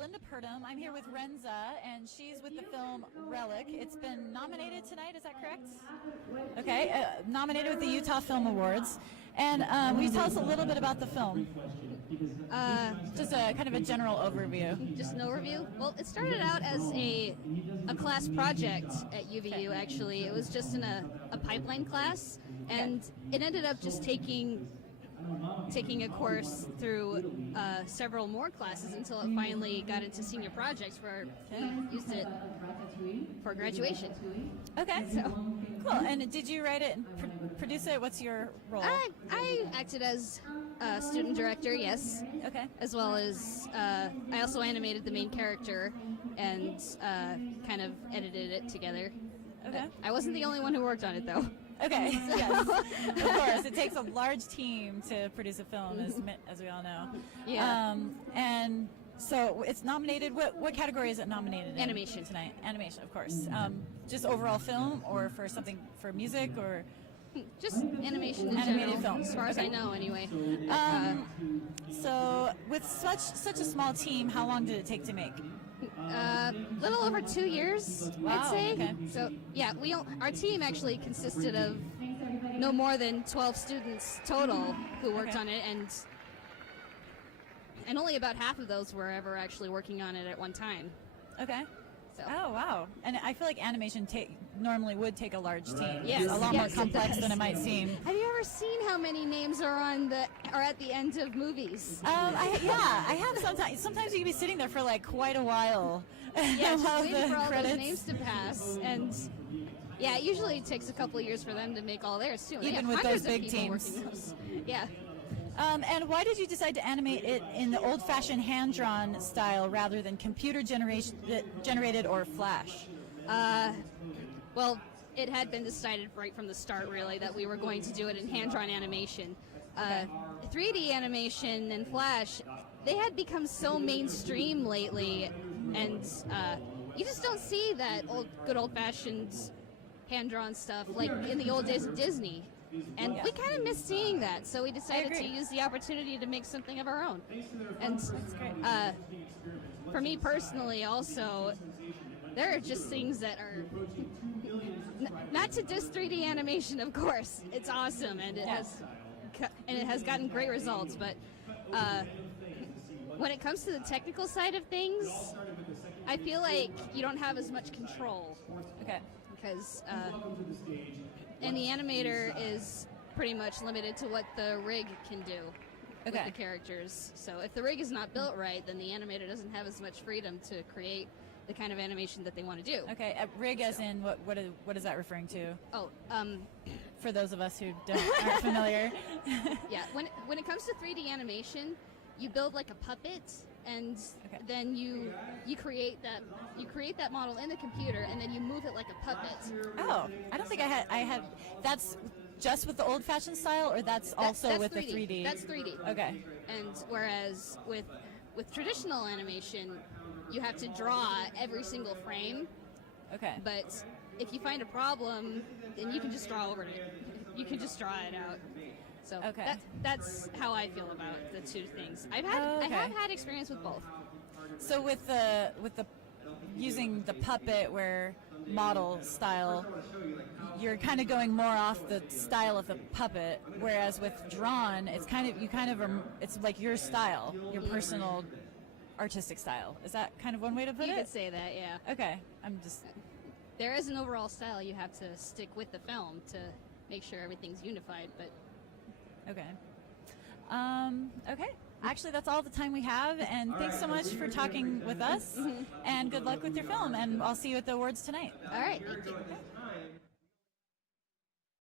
Linda Purdom. I'm here with Renza, and she's with the film Relic. It's been nominated tonight, is that correct? Okay, nominated with the Utah Film Awards. And will you tell us a little bit about the film? Just a kind of a general overview. Just an overview? Well, it started out as a class project at UVU, actually. It was just in a pipeline class, and it ended up just taking a course through several more classes until it finally got into senior projects where we used it for graduation. Okay, so cool. And did you write it and produce it? What's your role? I acted as student director, yes. Okay. As well as I also animated the main character and kind of edited it together. Okay. I wasn't the only one who worked on it, though. Okay, yes, of course. It takes a large team to produce a film, as we all know. Yeah. And so it's nominated. What category is it nominated in? Animation. Tonight. Animation, of course. Just overall film, or for something for music, or just animation in animated general, film, as far as I know, anyway. So with such a small team, how long did it take to make? Little over 2 years, Wow, I'd say. okay. So yeah, our team actually consisted of no more than 12 students total who worked on it, and only about half of those were ever actually working on it at one time. Okay. So. Oh wow! And I feel like animation normally would take a large team. Yes, It's a lot more complex than it might seem. Have you ever seen how many names are at the end of movies? I have sometimes. Sometimes you can be sitting there for like quite a while. Yeah, just while waiting the for all credits. those names to pass, and yeah, it usually takes a couple of years for them to make all theirs too. Even with those big teams. Yeah. And why did you decide to animate it in the old-fashioned hand-drawn style rather than computer-generated or Flash? Well, it had been decided right from the start, really, that we were going to do it in hand-drawn animation. 3D animation and Flash, they had become so mainstream lately, and you just don't see that good old-fashioned hand-drawn stuff like in the old days of Disney. And we kind of miss seeing that, so we decided to use the opportunity to make something of our own. And for me personally, also, there are just things that are not to diss 3D animation, of course. It's awesome, and it has gotten great results. But when it comes to the technical side of things, I feel like you don't have as much control. Okay. Because and the animator is pretty much limited to what the rig can do with the characters. So if the rig is not built right, then the animator doesn't have as much freedom to create the kind of animation that they want to do. Okay, rig as in what is that referring to? Oh, for those of us who aren't familiar. Yeah, when it comes to 3D animation, you build like a puppet, and then you create that model in the computer, and then you move it like a puppet. Oh, I don't think I had. That's just with the old-fashioned style, or that's also with 3D. the 3D. That's 3D. Okay. And whereas with traditional animation, you have to draw every single frame. Okay. But if you find a problem, then you can just draw over it. You can just draw it out. So that's how I feel about the two things. I have had experience with both. So with the using the puppet where model style, you're kind of going more off the style of the puppet, whereas with drawn, it's it's like your style, your personal artistic style. Is that kind of one way to put it? You could say that, yeah. Okay, there is an overall style you have to stick with the film to make sure everything's unified, but. Okay. Okay. Actually, that's all the time we have, and thanks so much for talking with us, and good luck with your film, and I'll see you at the awards tonight. All right, thank you.